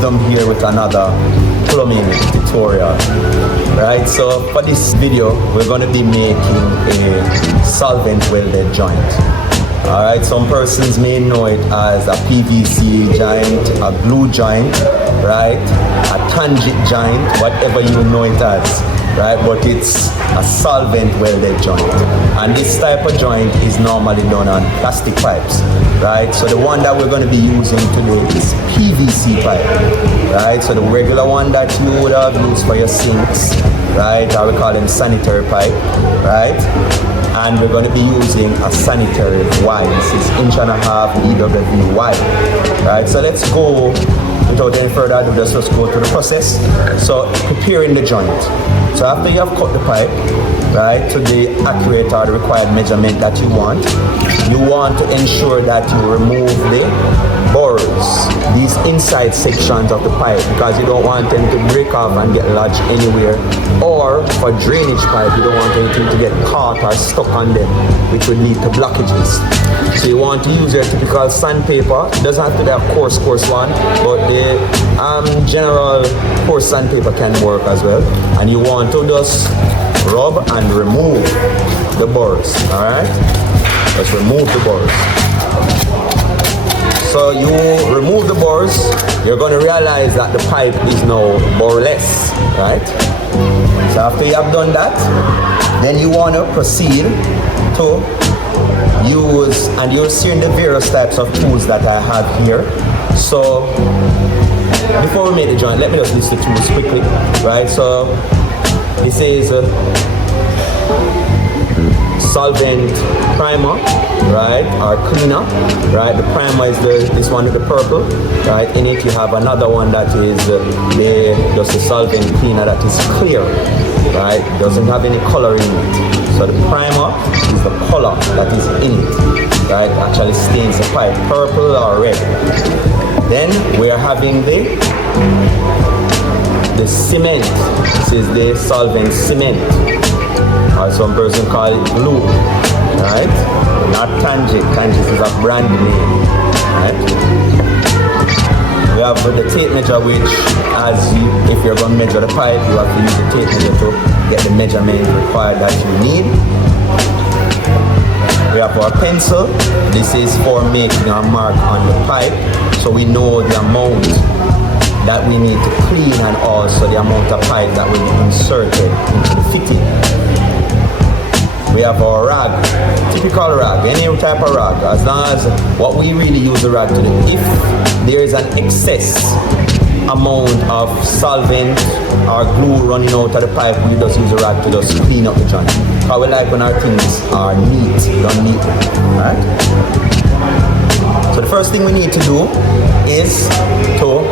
Wisdom here with another plumbing tutorial. Right, so for this video we're going to be making a solvent welded joint. Alright, some persons may know it as a PVC joint, a glue joint, right, a tangent joint, whatever you know it as, right, but it's a solvent welded joint. And this type of joint is normally done on plastic pipes, right? So the one that we're going to be using today is PVC pipe, right? So the regular one that you would have used for your sinks, right, I would call them sanitary pipe, right? And we're going to be using a sanitary wide. This is 1.5 inch EWV wide, right? So let's go, without any further ado, let's just go through the process. So preparing the joint. So after you have cut the pipe, right, to the accurate or the required measurement that you want to ensure that you remove the burrs, these inside sections of the pipe, because you don't want them to break off and get lodged anywhere. Or for drainage pipe, you don't want anything to get caught or stuck on them, which would lead to blockages. So you want to use your typical sandpaper. It doesn't have to be a coarse one, but the general coarse sandpaper can work as well. And you want to just rub and remove the burrs. Alright? Let's remove the burrs. So you remove the burrs, you're going to realize that the pipe is now burless, right? So after you have done that, then you want to proceed to use, and you're seeing the various types of tools that I have here. So before we make the joint, let me just list the tools quickly, right? So this is solvent primer, right, or cleaner, right? The primer is this one with the purple, right? In it you have another one that is just a solvent cleaner that is clear, right? Doesn't have any color in it. So the primer is the color that is in it, right? Actually stains the pipe purple or red. Then we are having the cement. This is the solvent cement, or some person call it glue, right? Not tangent. Tangent is a brand name, right? We have the tape measure, which if you're going to measure the pipe, you have to use the tape measure to get the measurement required that you need. We have our pencil. This is for making a mark on the pipe, so we know the amount that we need to clean and also the amount of pipe that will be inserted into the fitting. We have our rag, typical rag, any type of rag, as long as what we really use the rag to do. If there is an excess amount of solvent or glue running out of the pipe, we just use the rag to just clean up the joint. How we like when our things are neat, done neatly, right? So the first thing we need to do is to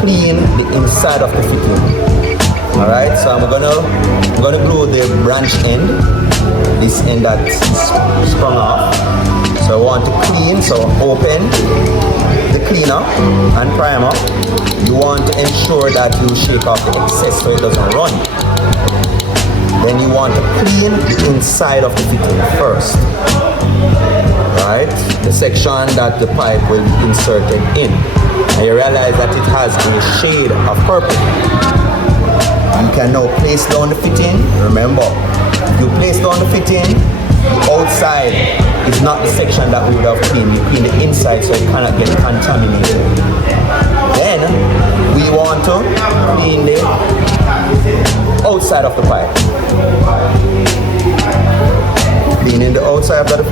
clean the inside of the fitting. Alright, so I'm gonna glue the branch end, this end that is sprung off. So I want to clean, so open the cleaner and primer. You want to ensure that you shake off the excess so it doesn't run. Then you want to clean the inside of the fitting first. Right, the section that the pipe will be inserted in. And you realize that it has a shade of purple. You can now place down the fitting. Remember, if you place down the fitting, the outside is not the section that we would have cleaned. You clean the inside so it cannot get contaminated. Then we want to clean the outside of the pipe. Cleaning the outside of the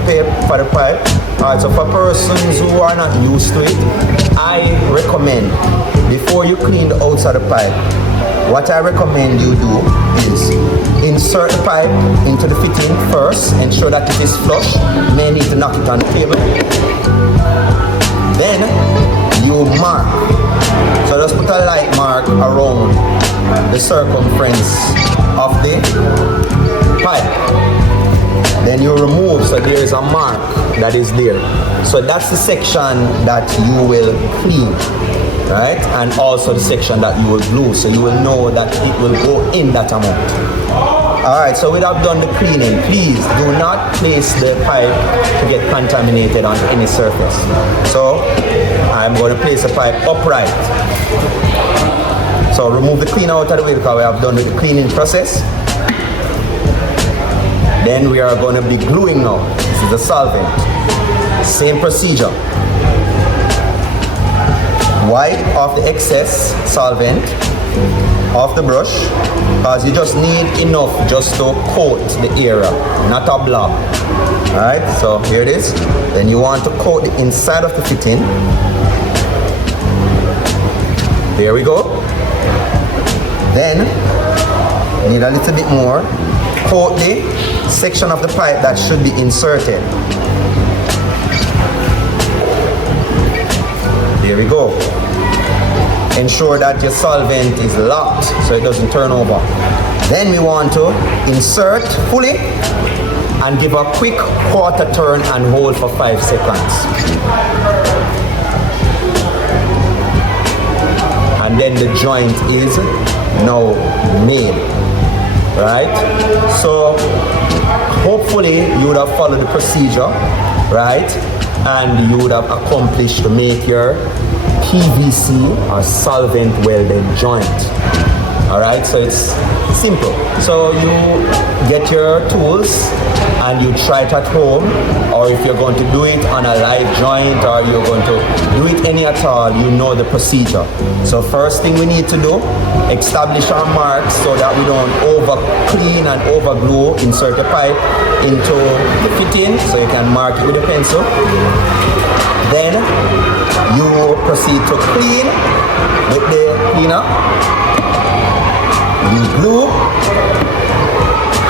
pipe. Alright, so for persons who are not used to it, I recommend, before you clean the outside of the pipe, what I recommend you do is insert the pipe into the fitting first, ensure that it is flush. You may need to knock it on the table. Then you mark. So just put a light mark around the circumference of the pipe. Then you remove, so there is a mark that is there. So that's the section that you will clean, right? And also the section that you will glue, so you will know that it will go in that amount. Alright, so without done the cleaning, please do not place the pipe to get contaminated on any surface. So I'm going to place the pipe upright. So remove the cleaner out of the way because we have done with the cleaning process. Then we are going to be gluing now. This is the solvent. Same procedure. Wipe off the excess solvent off the brush because you just need enough just to coat the area, not a blob. Alright, so here it is. Then you want to coat the inside of the fitting. There we go. Then need a little bit more. Coat the section of the pipe that should be inserted. There we go. Ensure that your solvent is locked so it doesn't turn over. Then we want to insert fully and give a quick quarter turn and hold for 5 seconds. And then the joint is now made. Right? So hopefully you would have followed the procedure, right? And you would have accomplished to make your PVC or solvent welded joint. Alright, so it's simple. So you get your tools and you try it at home, or if you're going to do it on a live joint or you're going to do it any at all, you know the procedure. So first thing we need to do, establish our marks so that we don't over clean and over glue. Insert the pipe into the fitting so you can mark it with a pencil. Then you proceed to clean with the cleaner. You glue,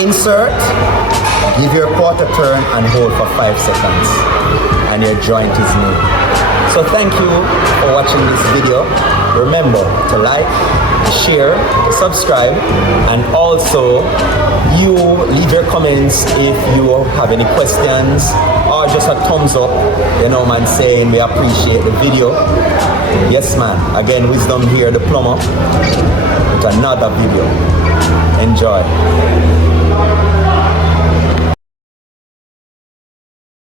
insert, give your quarter turn and hold for 5 seconds and your joint is made. So thank you for watching this video. Remember to like, share, subscribe, and also you leave your comments if you have any questions or just a thumbs up, you know man, saying we appreciate the video. Yes man, again, Wisdom here, the plumber, with another video. Enjoy.